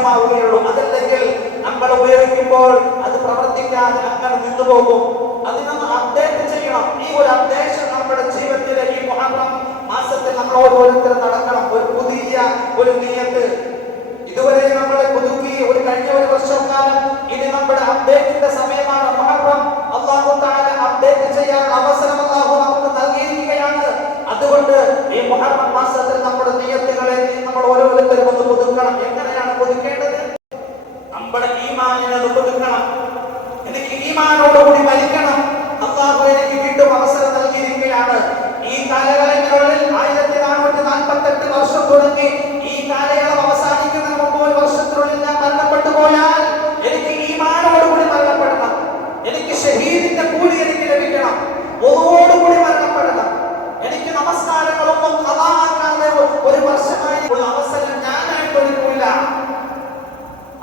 പ്രയോജനമാവുകയുള്ളൂ. അതല്ലെങ്കിൽ നമ്മൾ ഉപയോഗിക്കുമ്പോൾ അത് പ്രവർത്തിക്കാൻ അങ്ങനെ നിന്നുപോകും. അതിനൊന്ന് അപ്ഡേറ്റ് ചെയ്യണം. ഈ ഒരു അപ്ഡേഷൻ നമ്മുടെ ജീവിതത്തിലെ ഈ മുഹറം മാസത്തിൽ നമ്മൾ ഓരോരുത്തരും നടക്കണം. ഒരു പുതിയ ഒരു നിയത്ത് ഇതുവരെ നമ്മൾ പുതുക്കി കഴിഞ്ഞ ഒരു വർഷക്കാലം ഇനി നമ്മുടെ അപ്ഡേറ്റിന്റെ സമയമാണ് മുഹറം. അല്ലാഹു തആല അപ്ഡേറ്റ് ചെയ്യാൻ അവസരം അല്ലാഹു നമുക്ക് നൽകിയിരിക്കുകയാണ്. അതുകൊണ്ട് ഈ മുഹറം മാസത്തിൽ നമ്മുടെ നിയത്തുകളെ നമ്മൾ ഓരോരുത്തരും ഒന്ന് പുതുക്കണം. എങ്ങനെയാണ് പുതുക്കേണ്ടത്? നമ്മുടെ ഈമാനിനെ പുതുക്കണം. എനിക്ക് ഈമാനോടുകൂടി മരിക്കണം. അല്ലാഹു എനിക്ക് വീണ്ടും അവസരം നൽകിയിരിക്കുകയാണ്. ഈ കാലയളവിനുള്ളിൽ 1448 വർഷം തുടങ്ങി ഈ കാലയളവ് അവസാനിക്കുന്നതിന് മുമ്പ് ഒരു വർഷത്തിനുള്ളിൽ ഞാൻ മരണപ്പെട്ടു പോയാൽ എനിക്ക് ഈമാനോടുകൂടി മരണപ്പെടണം. എനിക്ക് ഷഹീദിന്റെ കൂലി എനിക്ക് ലഭിക്കണം. ഓരോടുകൂടി മരണപ്പെടണം. എനിക്ക് നമസ്കാരങ്ങളൊന്നും ഖളാആക്കാതെ ഒരു വർഷമായി ഉള്ള അവസരം ഞാനായിട്ട് ഒരുക്കില്ല.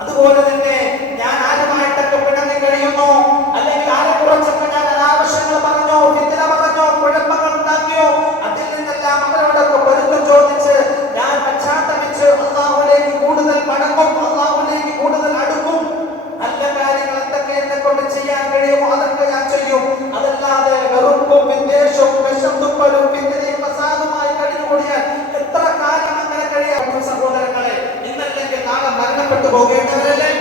അതുപോലെ തന്നെ ഞാൻ ആരുമായിട്ടൊക്കെ പിണങ്ങി കഴിയുന്നു, അല്ലെങ്കിൽ ആരെ കുറച്ചൊക്കെ ഞാൻ അനാവശ്യങ്ങൾ പറഞ്ഞോ, ഫിത്ന പറഞ്ഞോ, കുഴപ്പങ്ങൾ ഉണ്ടാക്കിയോ, അതിൽ നിന്നെല്ലാം അവരോടൊക്കെ പൊരുത്തം ചോദിച്ച് ഞാൻ പശ്ചാത്തപിച്ച് അല്ലാഹുവിലേക്ക് കൂടുതൽ മടങ്ങും, അല്ലാഹുവിലേക്ക് കൂടുതൽ അടുക്കും. നല്ല കാര്യങ്ങൾ എന്തൊക്കെ എന്നെ കൊണ്ട് ചെയ്യാൻ കഴിയുമോ അതൊക്കെ ഞാൻ ചെയ്യും. അതല്ലാതെ വെറുപ്പും വിദ്വേഷവും വിഷത്തുപ്പലും ഫിത്നയും ഫസാദുമായി കഴിഞ്ഞുകൂടിയാൽ എത്ര കാലം അങ്ങനെ കഴിയാം? സഹോദരങ്ങളെ, ഇന്നല്ലെങ്കിൽ നാളെ മരണപ്പെട്ടു പോകേണ്ടവരല്ലേ?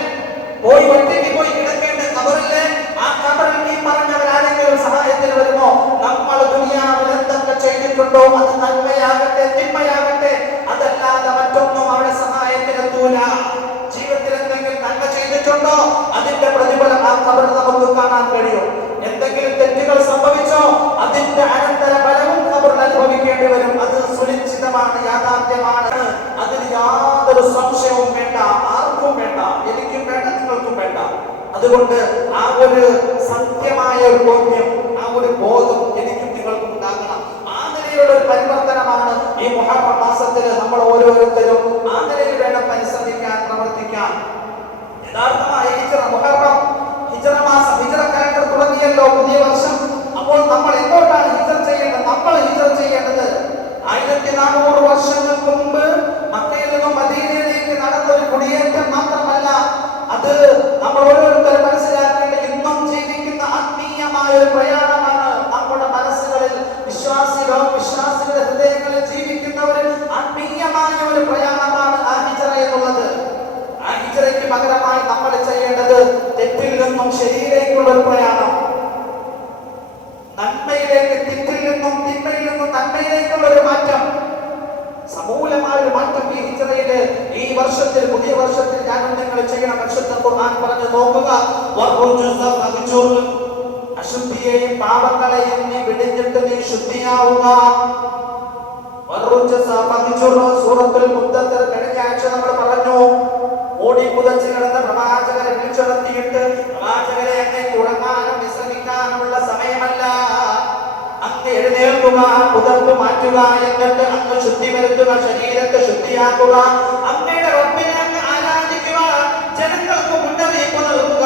പോയി ഒറ്റയ്ക്ക് പോയി കിടക്കേണ്ട കബറല്ലേ? ആ കബറിൽ ഈ പറഞ്ഞവരാരെങ്കിലും സഹായത്തിന് വരുമോ? നമ്മൾ ദുനിയാവിൽ എന്തൊക്കെ ചെയ്തിട്ടുണ്ടോ അത് നന്മയാകട്ടെ തിന്മയാകട്ടെ, അതല്ലാതെ മറ്റൊന്നും അവരുടെ സഹായത്തിനെത്തൂല. ജീവിതത്തിൽ എന്തെങ്കിലും നന്മ ചെയ്തിട്ടുണ്ടോ അതിന്റെ പ്രതിഫലം ആ കബറിൽ നമുക്ക് കാണാൻ കഴിയും. എന്തെങ്കിലും തെറ്റുകൾ സംഭവിച്ചോ അതിന്റെ അനന്തര ഫലവും കബറിൽ അനുഭവിക്കേണ്ടി വരും. അത് സുനിശ്ചിതമാണ്, യാഥാർത്ഥ്യമാണ്. അതിന് യാതൊരു സംശയവും വേണ്ട, ആർക്കും വേണ്ട, എനിക്കും വേണ്ട, നിങ്ങൾക്കും വേണ്ട. അതുകൊണ്ട് ആ ഒരു സത്യമായ ഒരു ബോധ്യം, ആ ഒരു ബോധം എനിക്കും നിങ്ങൾക്കും ഉണ്ടാകണം. ആ നിലയിലുള്ള ഒരു പരിവർത്തനമാണ് ഈ മുഹറം മാസത്തിൽ നമ്മൾ ഓരോരുത്തരും ആ നിലയിൽ വേണം പരിശ്രമിക്കാൻ, പ്രവർത്തിക്കാൻ. യഥാർത്ഥമായ ഹിജ്റ മുഹറം, ഹിജ്റ മാസം, ഹിജ്റ കലണ്ടർ തുടങ്ങിയല്ലോ, പുതിയ വർഷം. അപ്പോൾ നമ്മൾ എങ്ങോട്ടാണ് ഹിജ്റ ചെയ്യേണ്ടത്? നമ്മൾ ഹിജ്റ ചെയ്യേണ്ടത് 1400 വർഷങ്ങൾക്ക് മുമ്പ് മക്കയിൽ നിന്നും മദീനയിലേക്ക് നടന്ന ഒരു കുടിയേറ്റം മാത്രമല്ല, അത് നമ്മൾ ഓരോരുത്തരും മനസ്സിലാക്കേണ്ട ഇന്നും ജീവിക്കുന്ന ആത്മീയമായ ഒരു പ്രയാണമാണ്. നമ്മുടെ മനസ്സുകളിൽ വിശ്വാസികളുടെ ഹൃദയങ്ങളിൽ ജീവിക്കുന്നവർ ആത്മീയമായ ഒരു പ്രയാണമാണ് ആ ഹിജ്റ എന്നുള്ളത്. ആ ഹിജ്റയ്ക്ക് പകരമായി നമ്മൾ ചെയ്യേണ്ടത് തെറ്റിൽ നിന്നും ശരിയിലേക്കുള്ള ഒരു പ്രയാണം, നന്മയിലേക്ക്, തെറ്റിൽ നിന്നും തിന്മയിൽ നിന്നും നന്മയിലേക്കുള്ള ഒരു മാറ്റം, സമൂലമായ ഒരു മാറ്റം ഈ ഹിജ്റയില് ഈ വർഷത്തിൽ, പുതിയ വർഷത്തിൽ ഞാൻ നിങ്ങൾ ചെയ്യണം. പരിശുദ്ധ ഖുർആൻ പറഞ്ഞു നോക്കുക, അശുദ്ധിയെയും പാപങ്ങളെയും നീ വിടിഞ്ഞിട്ട് നീ ശുദ്ധിയാവുക. സൂറത്തുൽ മുദ്ദത്തിർ കഴിഞ്ഞ ആഴ്ച നമ്മൾ പറഞ്ഞു, ഓടി പുതച്ച് കിടന്ന പ്രവാചകരെ വിളിച്ചുണർത്തിയിട്ട് പ്രവാചകരെ അങ്ങേക്ക് ഉറങ്ങാനും വിശ്രമിക്കാനുള്ള സമയമല്ല, അങ്ങ് എഴുന്നേൽക്കുക, പുതപ്പ് മാറ്റുക, എന്നിട്ട് അങ്ങ് ശുദ്ധി വരുത്തുക, ശരീരത്തെ ശുദ്ധിയാക്കുക, അങ്ങയുടെ റബ്ബിനെ അങ്ങ് ആരാധിക്കുക, ജനങ്ങൾക്ക് മുന്നറിയിപ്പ് നൽകുക.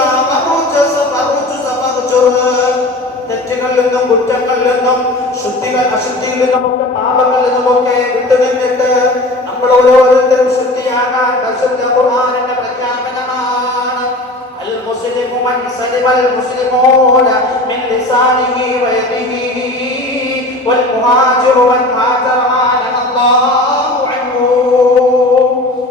തെറ്റുകളിൽ നിന്നും കുറ്റങ്ങളിൽ നിന്നും അശുദ്ധിയിൽ നിന്നുമൊക്കെ പാപങ്ങളിൽ നിന്നുമൊക്കെ വിട്ടുനിന്നിട്ട് നമ്മൾ ഓരോരുത്തരും ശുദ്ധിയാകാൻ പരിശുദ്ധ ഖുർആനിന്റെ പ്രഖ്യാപനമാണ്. അൽ മുസ്ലിമു മൻ സലിമൽ മുസ്ലിമൂന മിൻ ലിസാനിഹി വയദിഹി വൽ മുഹാജിറു മൻ ഹാജറ അല്ലാഹു അൻഹു.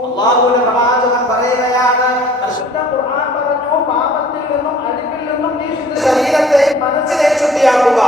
അല്ലാഹുവിന്റെ പ്രവാചകൻ പറയുകയാണ്, പരിശുദ്ധ ഖുർആൻ പറഞ്ഞു, പാപത്തിൽ നിന്നും അഴുക്കിൽ നിന്നും നീ ശരീരത്തെ മനസ്സിനെ ശുദ്ധിയാക്കുക.